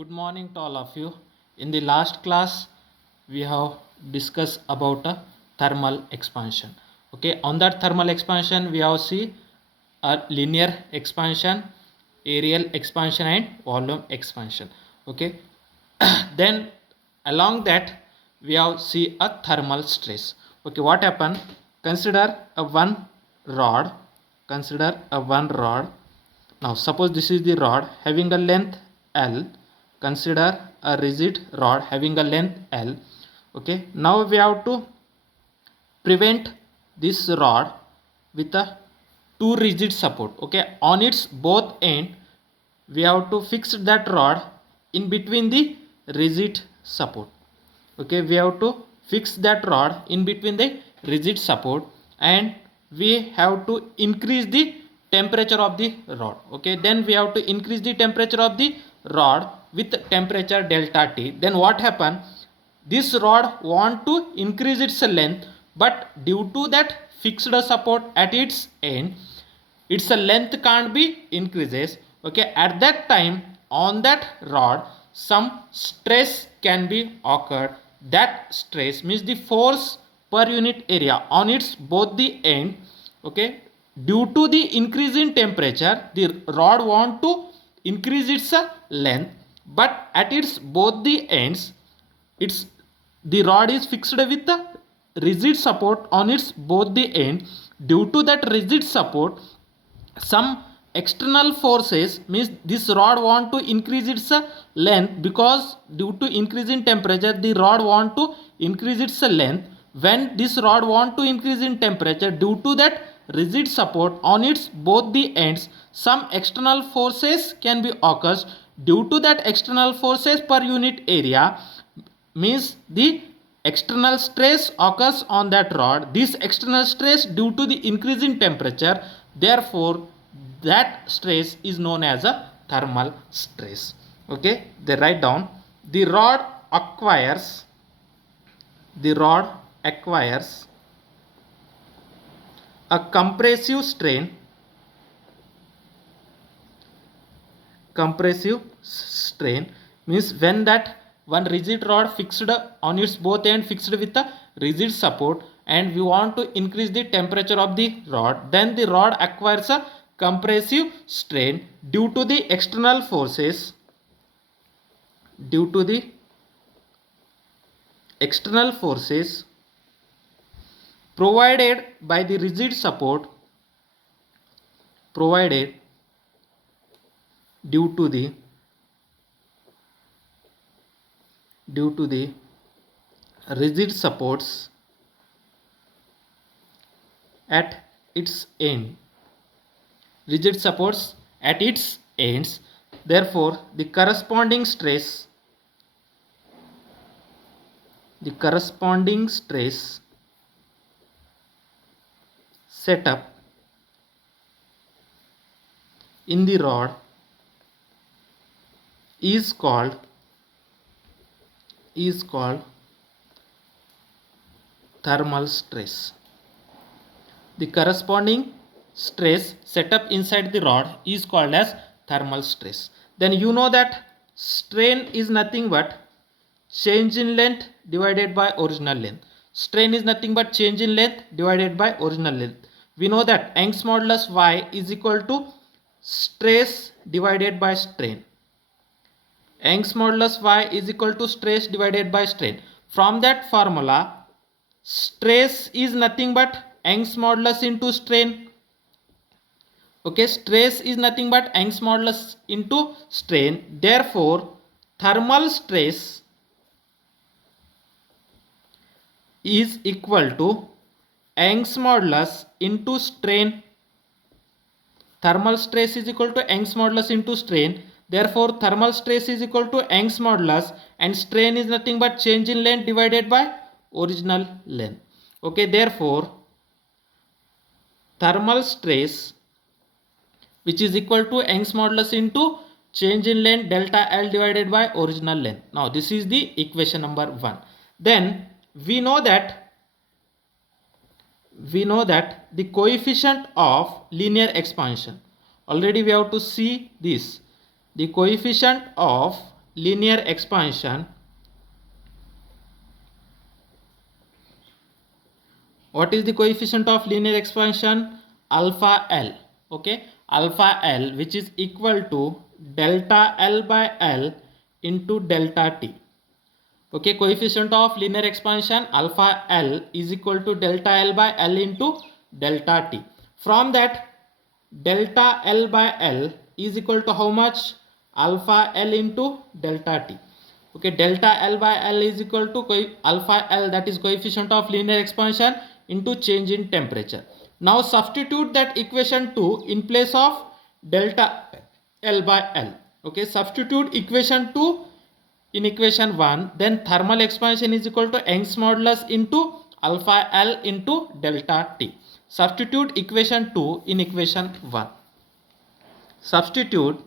Good morning to all of you. In the last class, we have discussed about a thermal expansion. Okay, on that thermal expansion, we have see a linear expansion, areal expansion, and volume expansion. Okay, then along that we have see a thermal stress. Okay, what happened? Consider a one rod. Consider a one rod. Now suppose this is the rod having a length L. Consider a rigid rod having a length L. Okay, now we have to prevent this rod with a two rigid support. Okay, on its both end we have to fix that rod in between the rigid support. Okay, we have to fix that rod in between the rigid support, and we have to increase the temperature of the rod. Okay, then we have to increase the temperature of the rod with temperature delta T. Then what happen? This rod want to increase its length, but due to that fixed support at its end, its length can't be increases. Okay, at that time on that rod some stress can be occurred. That stress means the force per unit area on its both the end. Okay, due to the increase in temperature, the rod want to increase its length, but at its both the ends, it's the rod is fixed with the rigid support on its both the end. Due to that rigid support, some external forces means this rod want to increase its length, because due to increase in temperature the rod want to increase its length. When this rod want to increase in temperature, due to that rigid support on its both the ends, some external forces can be occurs. Due to that external forces per unit area means the external stress occurs on that rod. This external stress due to the increase in temperature, therefore that stress is known as a thermal stress. Okay, they write down the rod acquires a compressive strain. Compressive strain means when that one rigid rod fixed on its both end, fixed with a rigid support, and we want to increase the temperature of the rod, then the rod acquires a compressive strain due to the external forces. Due to the external forces provided by the rigid support, provided due to the rigid supports at its end. Rigid supports at its ends, therefore the corresponding stress set up in the rod is called thermal stress. The corresponding stress set up inside the rod is called as thermal stress. Then you know that strain is nothing but change in length divided by original length. Strain is nothing but change in length divided by original length. We know that Young's modulus Y is equal to stress divided by strain. Young's modulus Y is equal to stress divided by strain. From that formula, stress is nothing but Young's modulus into strain. Okay, stress is nothing but Young's modulus into strain. Therefore, thermal stress is equal to Young's modulus into strain. Thermal stress is equal to Young's modulus into strain. Therefore, thermal stress is equal to Young's modulus, and strain is nothing but change in length divided by original length. Okay, therefore, thermal stress, which is equal to Young's modulus into change in length delta L divided by original length. Now, this is the equation number 1. Then we know that the coefficient of linear expansion, already we have to see this, the coefficient of linear expansion, what is the coefficient of linear expansion? Alpha L. Okay, alpha L, which is equal to delta L by L into delta T. Okay, coefficient of linear expansion alpha L is equal to delta L by L into delta T. From that, delta L by L is equal to how much? Alpha L into delta T. Okay, delta L by L is equal to alpha L, that is coefficient of linear expansion, into change in temperature. Now substitute that equation 2 in place of delta L by L. Okay, substitute equation 2 in equation 1, then thermal expansion is equal to Young's modulus into alpha L into delta T. Substitute equation 2 in equation 1. Substitute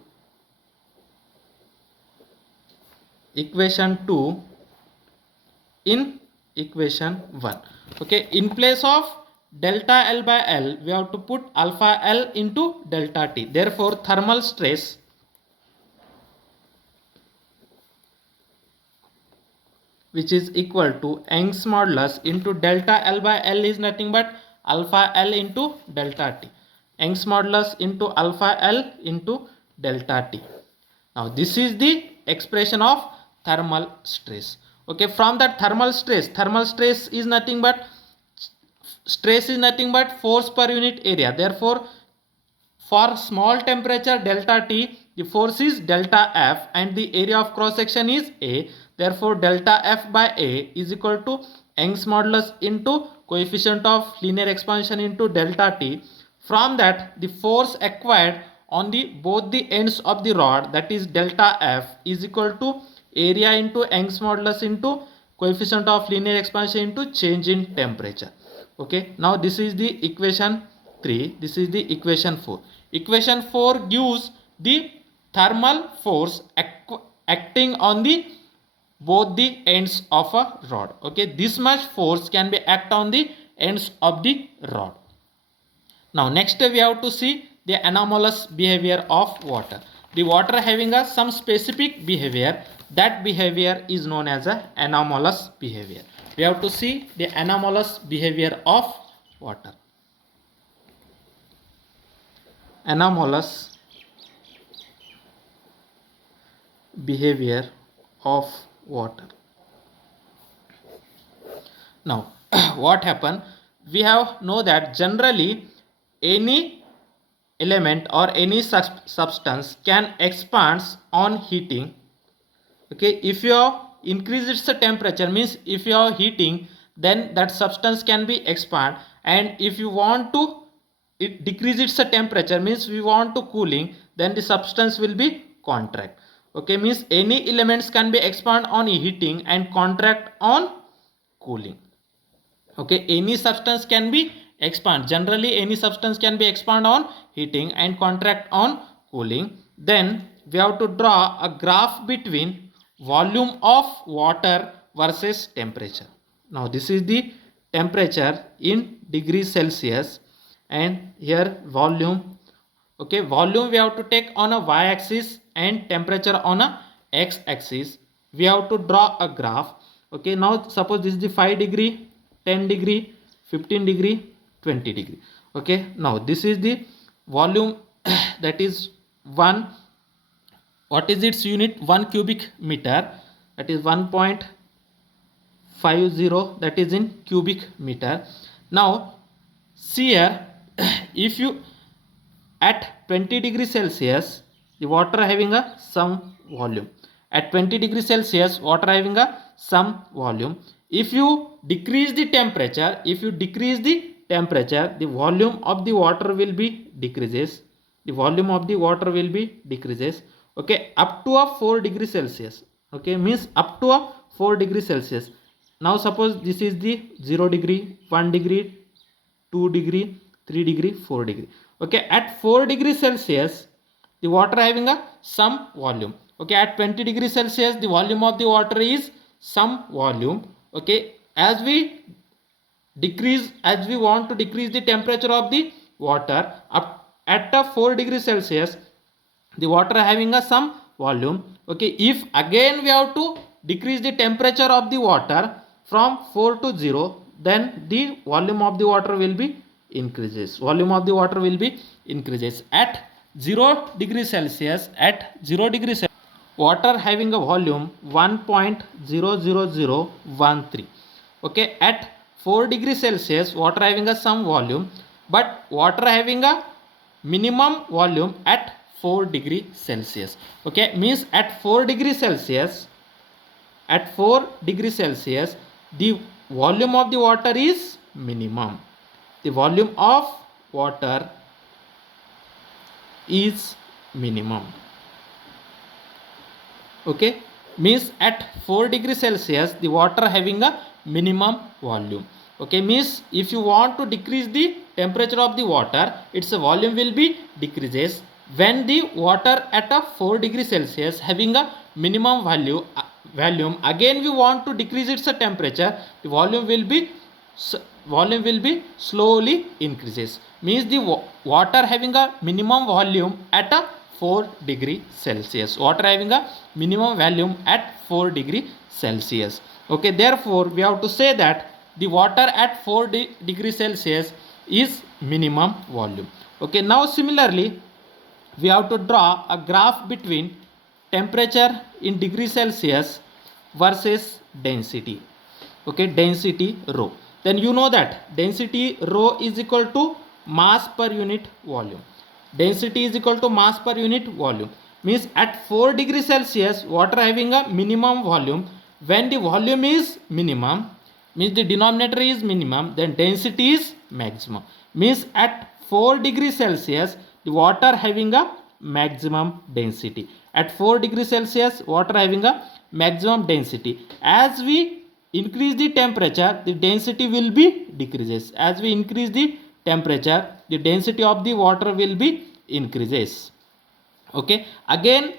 equation 2 in equation 1. Okay, in place of delta L by L, we have to put alpha L into delta T. Therefore, thermal stress which is equal to Young's modulus into delta L by L is nothing but alpha L into delta T. Young's modulus into alpha L into delta T. Now this is the expression of thermal stress. Okay, from that thermal stress is nothing but force per unit area. Therefore, for small temperature delta T, the force is delta F and the area of cross section is A. Therefore, delta F by A is equal to Young's modulus into coefficient of linear expansion into delta T. From that, the force acquired on both the ends of the rod, that is delta F, is equal to area into Young's modulus into coefficient of linear expansion into change in temperature. Okay, now this is the equation 3, this is the equation 4. Equation 4 gives the thermal force acting on both the ends of a rod. Okay, this much force can be act on the ends of the rod. Now next we have to see the anomalous behavior of water. The water having some specific behavior, that behavior is known as a anomalous behavior. We have to see the anomalous behavior of water. Anomalous behavior of water. Now what happened? We have know that generally any element or any substance can expand on heating. Okay, if you increase its temperature, means if you are heating, then that substance can be expand, and if you want to decrease its temperature, means we want to cooling, then the substance will be contract. Okay, means any elements can be expand on heating and contract on cooling. Okay, any substance can be expand, generally any substance can be expand on heating and contract on cooling. Then we have to draw a graph between volume of water versus temperature. Now this is the temperature in degrees Celsius and here volume. Okay, volume we have to take on a y-axis and temperature on a x-axis. We have to draw a graph. Okay, now suppose this is the 5 degree, 10 degree, 15 degree, 20 degree. Okay, now this is the volume that is 1. What is its unit? 1 cubic meter, that is 1.50, that is in cubic meter. Now see here, if you at 20 degrees Celsius, the water having a some volume. At 20 degrees Celsius, water having a some volume. If you decrease the temperature, the volume of the water will be decreases. The volume of the water will be decreases. Okay, up to a 4 degrees Celsius. Okay, means up to a 4 degrees Celsius. Now suppose this is the 0 degree, 1 degree, 2 degree, 3 degree, 4 degree. Okay, at 4 degrees Celsius, the water having a some volume. Okay, at 20 degrees Celsius, the volume of the water is some volume. Okay, as we want to decrease the temperature of the water, up at a 4 degrees Celsius, the water having a some volume. Okay, if again we have to decrease the temperature of the water from 4 to 0, then the volume of the water will be increases. Volume of the water will be increases at 0 degree Celsius. At 0 degree Celsius, water having a volume 1.00013. Okay, at 4 degree Celsius, water having a some volume, but water having a minimum volume at 4 degree Celsius. Okay, means at 4 degree Celsius, at 4 degree Celsius, the volume of the water is minimum. The volume of water is minimum. Okay, means at 4 degree Celsius, the water having a minimum volume. Okay, means if you want to decrease the temperature of the water, its volume will be decreases when the water at a 4 degree Celsius having a minimum volume. Again we want to decrease its temperature, the volume will be slowly increases. Means the water having a minimum volume at a 4 degree Celsius. Water having a minimum volume at 4 degree Celsius. Okay, therefore we have to say that the water at 4 degree Celsius is minimum volume. Okay, now similarly we have to draw a graph between temperature in degree Celsius versus density. Okay, density rho. Then you know that density rho is equal to mass per unit volume. Density is equal to mass per unit volume. Means at 4 degree Celsius, water having a minimum volume. When the volume is minimum, means the denominator is minimum, then density is maximum. Means at 4 degree Celsius, the water having a maximum density. At 4 degree Celsius, water having a maximum density. As we increase the temperature, the density will be decreases. As we increase the temperature, the density of the water will be increases. Okay, again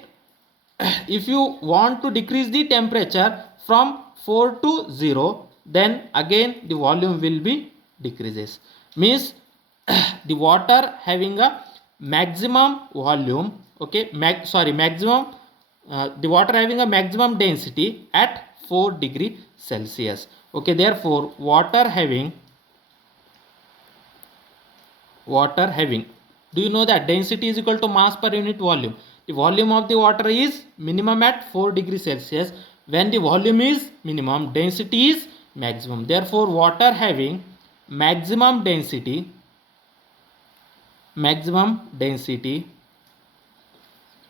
if you want to decrease the temperature from 4 to 0, then again the volume will be decreases. Means the water having a maximum volume, okay, maximum the water having a maximum density at 4 degree Celsius. Okay, therefore water having, do you know that density is equal to mass per unit volume? The volume of the water is minimum at 4 degree Celsius. When the volume is minimum, density is maximum. Therefore water having maximum density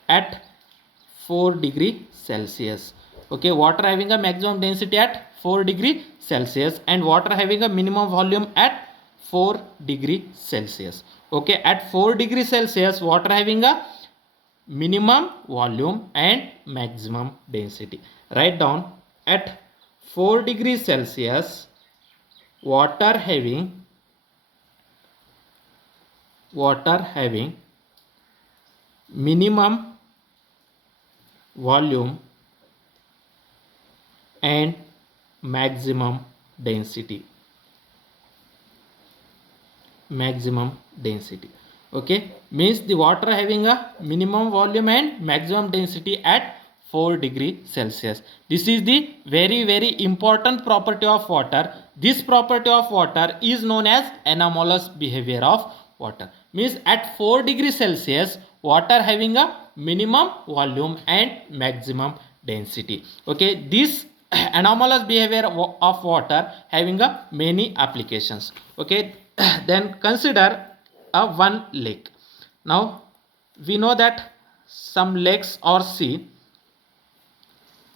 at 4 degree Celsius. Okay, water having a maximum density at 4 degree Celsius and water having a minimum volume at 4 degree Celsius. Okay, at 4 degree Celsius, water having a minimum volume and maximum density. Write down, at 4 degree Celsius, water having minimum volume and maximum density. Okay, means the water having a minimum volume and maximum density at 4 degree Celsius. This is the very important property of water. This property of water is known as anomalous behavior of water. Means at 4 degree Celsius, water having a minimum volume and maximum density. Okay, this anomalous behavior of water having a many applications. Okay, then consider a one lake. Now we know that some lakes or sea,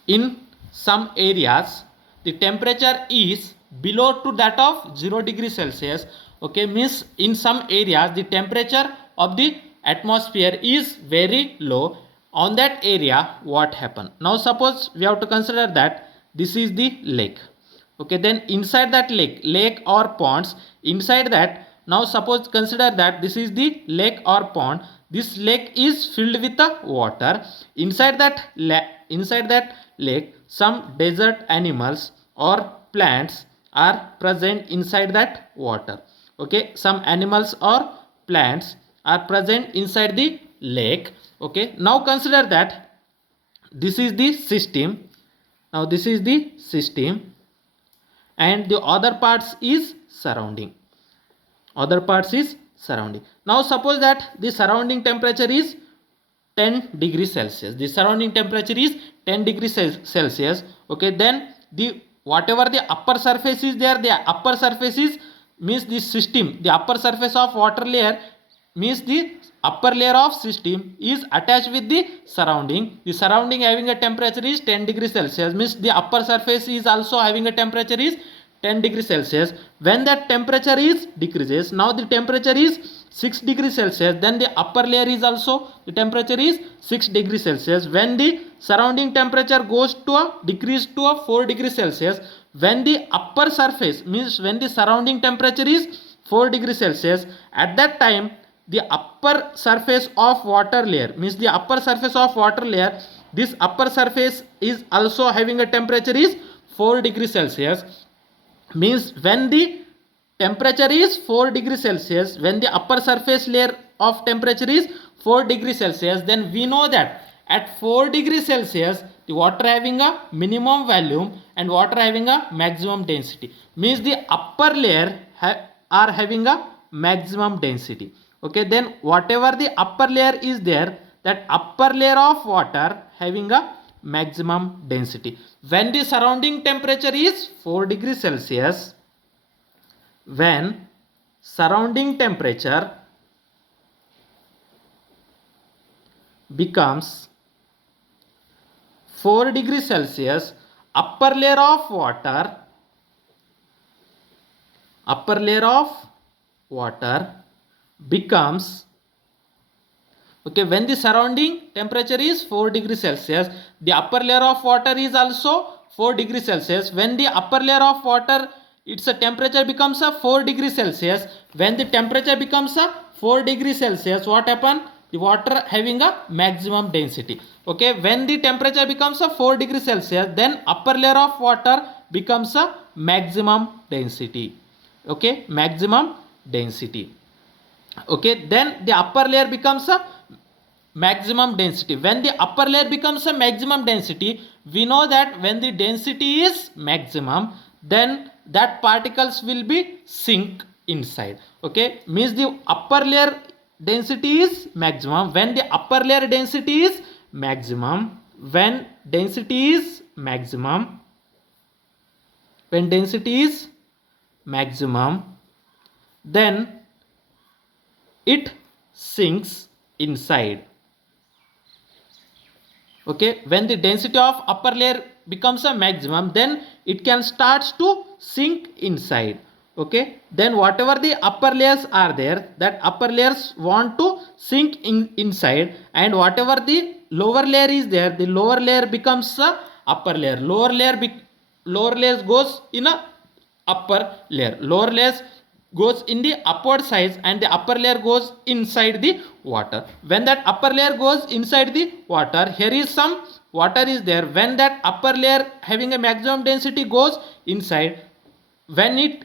in some areas the temperature is below to that of 0 degree Celsius. Okay, means in some areas the temperature of the atmosphere is very low. On that area, what happen? Now suppose we have to consider that this is the lake. Okay, then inside that lake or ponds, inside that, now suppose consider that this is the lake or pond. This lake is filled with the water. Inside that lake, some desert animals or plants are present inside that water. Okay, some animals or plants are present inside the lake. Okay, now consider that this is the system. Now this is the system, and the other parts is surrounding. Other parts is surrounding. Now suppose that the surrounding temperature is 10 degrees Celsius. The surrounding temperature is 10 degrees Celsius. Okay, then the whatever the upper surface is there, the upper surface is means the system, the upper surface of water layer means the upper layer of system is attached with the surrounding. The surrounding having a temperature is 10 degrees Celsius means the upper surface is also having a temperature is 10 degrees Celsius. When that temperature is decreases, now the temperature is 6 degrees Celsius, then the upper layer is also the temperature is 6 degrees Celsius. When the surrounding temperature goes to a decrease to a 4 degrees Celsius, when the upper surface means when the surrounding temperature is 4 degrees Celsius, at that time the upper surface of water layer means the upper surface of water layer, this upper surface is also having a temperature is 4 degrees Celsius. Means when the temperature is 4 degrees Celsius, when the upper surface layer of temperature is 4 degrees Celsius, then we know that at 4 degrees Celsius the water having a minimum volume and water having a maximum density. Means the upper layer are having a maximum density. Okay, then whatever the upper layer is there, that upper layer of water having a maximum density. When the surrounding temperature is 4 degrees Celsius, when surrounding temperature becomes 4 degrees Celsius, upper layer of water becomes, okay, when the surrounding temperature is 4 degrees Celsius, the upper layer of water is also 4 degrees Celsius. When the upper layer of water, its a temperature becomes a 4 degrees Celsius, when the temperature becomes a 4 degrees Celsius, what happen? The water having a maximum density. Okay, when the temperature becomes a 4 degrees Celsius, then upper layer of water becomes a maximum density. Okay, maximum density. Okay, then the upper layer becomes a maximum density. When the upper layer becomes a maximum density, we know that when the density is maximum, then that particles will be sink inside. Okay, means the upper layer density is maximum. When the upper layer density is maximum, when density is maximum, then it sinks inside. Okay, when the density of upper layer becomes a maximum, then it can start to sink inside. Okay, then whatever the upper layers are there, that upper layers want to sink inside, and whatever the lower layer is there, the lower layer becomes a upper layer. Lower layers goes in a upper layer. Lower layers goes in the upward sides, and the upper layer goes inside the water. When that upper layer goes inside the water, here is some water is there. When that upper layer having a maximum density goes inside, when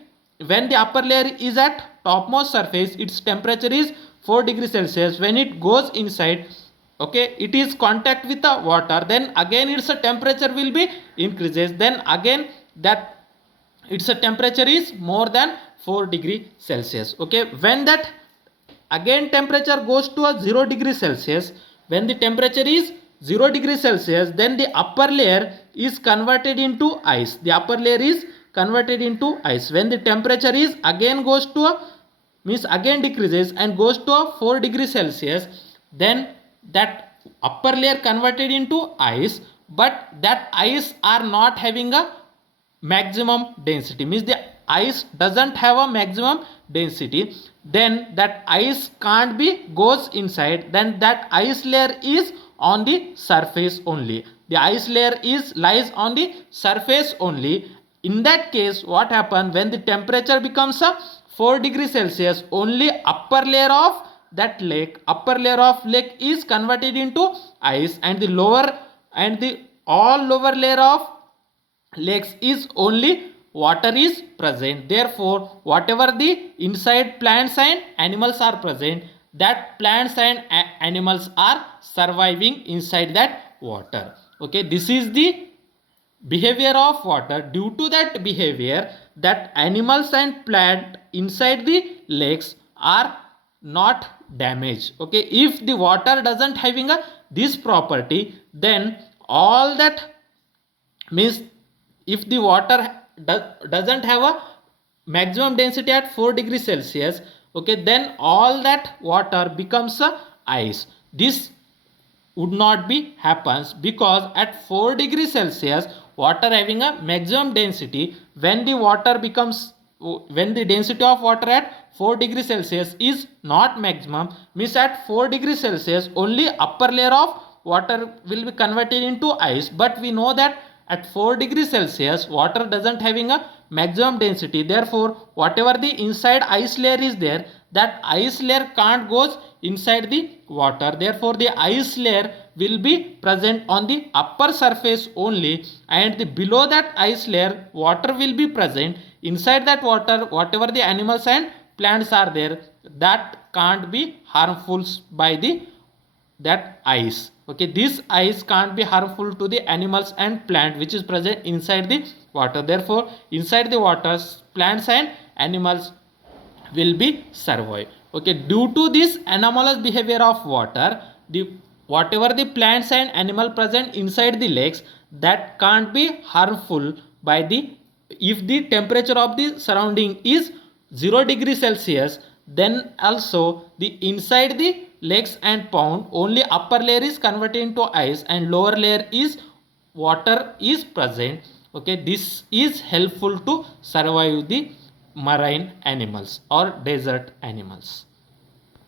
the upper layer is at topmost surface, its temperature is 4 degrees Celsius. When it goes inside, okay, it is contact with the water, then again its temperature will be increases, then again that its temperature is more than 4 degree Celsius. Okay, when that again temperature goes to a 0 degree Celsius, when the temperature is 0 degree Celsius, then the upper layer is converted into ice. The upper layer is converted into ice. When the temperature is again goes to a means again decreases and goes to a 4 degree Celsius, then that upper layer converted into ice, but that ice are not having a maximum density, means the ice doesn't have a maximum density, then that ice can't be goes inside, then that ice layer is on the surface only. The ice layer is lies on the surface only. In that case, what happens when the temperature becomes a 4 degrees Celsius, only upper layer of that lake, upper layer of lake is converted into ice, and the lower and the all lower layer of lakes is only water is present. Therefore, whatever the inside plants and animals are present, that plants and animals are surviving inside that water. Okay, this is the behavior of water. Due to that behavior, that animals and plant inside the lakes are not damaged. Okay, if the water doesn't having a this property, then all that means, if the water doesn't have a maximum density at 4 degrees Celsius, okay, then all that water becomes a ice. This would not be happens, because at 4 degrees Celsius water having a maximum density, when the water becomes, when the density of water at 4 degrees Celsius is not maximum, means at 4 degrees Celsius only upper layer of water will be converted into ice. But we know that at 4 degrees Celsius water doesn't having a maximum density, therefore whatever the inside ice layer is there, that ice layer can't goes inside the water, therefore the ice layer will be present on the upper surface only, and the below that ice layer water will be present. Inside that water, whatever the animals and plants are there, that can't be harmful by the that ice. Okay, this ice can't be harmful to the animals and plant which is present inside the water, therefore inside the water plants and animals will be survive. Okay, due to this anomalous behavior of water, the whatever the plants and animal present inside the lakes, that can't be harmful by the, if the temperature of the surrounding is 0 degree Celsius, then also the inside the lakes and pond only upper layer is converted into ice and lower layer is water is present. Okay, this is helpful to survive the marine animals or desert animals.